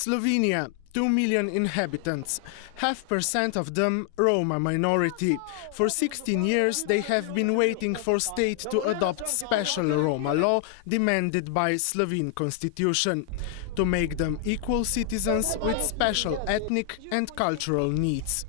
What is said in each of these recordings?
Slovenia, 2 million inhabitants, 0.5% of them Roma minority. For 16 years they have been waiting for state to adopt special Roma law demanded by Slovene constitution, to make them equal citizens with special ethnic and cultural needs.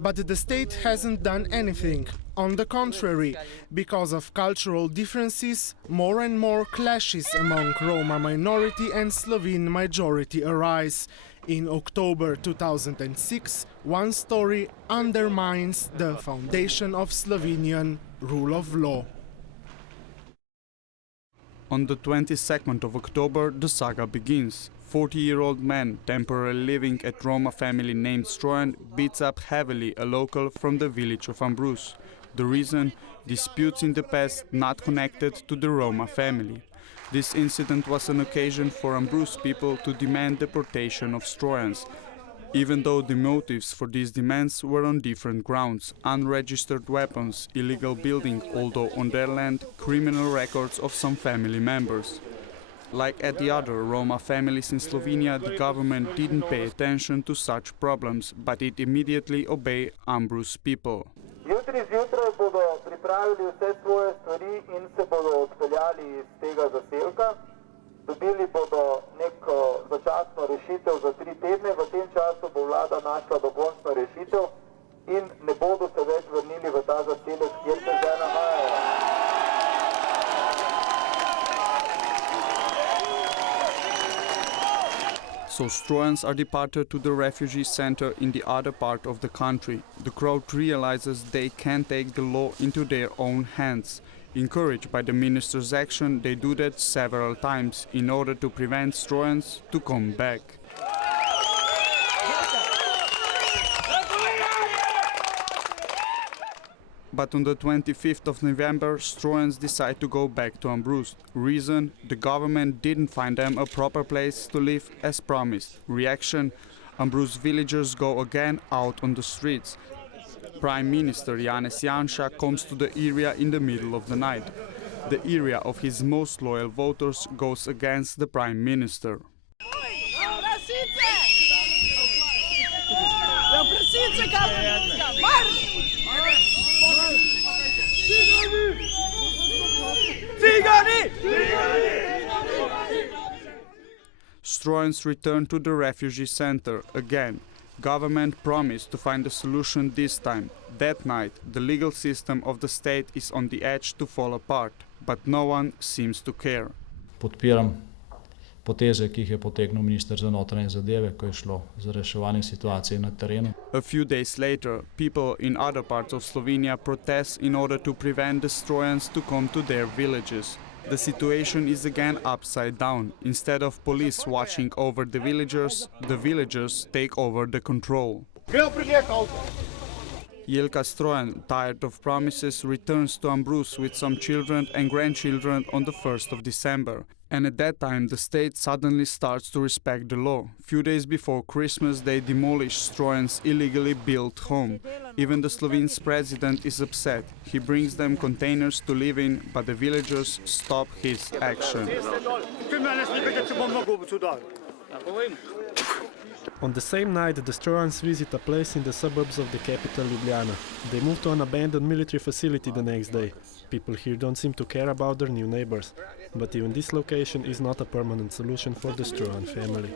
But the state hasn't done anything. On the contrary, because of cultural differences, more and more clashes among Roma minority and Slovene majority arise. In October 2006, one story undermines the foundation of Slovenian rule of law. On the 22nd of October, the saga begins. 40-year-old man, temporarily living at Roma family named Strojan, beats up heavily a local from the village of Ambrus. The reason? Disputes in the past not connected to the Roma family. This incident was an occasion for Ambrus people to demand deportation of Strojans, even though the motives for these demands were on different grounds: unregistered weapons, illegal building, although on their land, criminal records of some family members. Like at the other Roma families in Slovenia, the government didn't pay attention to such problems, but it immediately obeyed Ambrus people. Jutri zjutraj bodo pripravili vse svoje stvari in se bodo odpeljali iz tega zaselka. Dobili bodo neko začasno rešitev za 3 tedne, v tem času bo vlada našla dokončno rešitev in ne bodo se več vrnili v ta zaselek, kjer se zdaj nahajajo. So Strojans are deported to the refugee center in the other part of the country. The crowd realizes they can't take the law into their own hands. Encouraged by the minister's action, they do that several times in order to prevent Strojans to come back. But on the 25th of November, Strojans decide to go back to Ambrus. Reason? The government didn't find them a proper place to live as promised. Reaction? Ambrus villagers go again out on the streets. Prime Minister Janez Janša comes to the area in the middle of the night. The area of his most loyal voters goes against the Prime Minister. Strojans return to the refugee center again. Government promised to find a solution this time. That night, the legal system of the state is on the edge to fall apart, but no one seems to care. Podpiram poteze, ki jih je potegnil minister za notranje zadeve, ko je šlo za reševanje situacije na terenu. A few days later, people in other parts of Slovenia protest in order to prevent the Strojans to come to their villages. The situation is again upside down. Instead of police watching over the villagers take over the control. Jelka Strojan, tired of promises, returns to Ambrus with some children and grandchildren on the 1st of December. And at that time, the state suddenly starts to respect the law. Few days before Christmas, they demolish Strojan's illegally built home. Even the Slovene's president is upset. He brings them containers to live in, but the villagers stop his action. On the same night, the Strojans visit a place in the suburbs of the capital, Ljubljana. They move to an abandoned military facility the next day. People here don't seem to care about their new neighbors. But even this location is not a permanent solution for the Strojan family.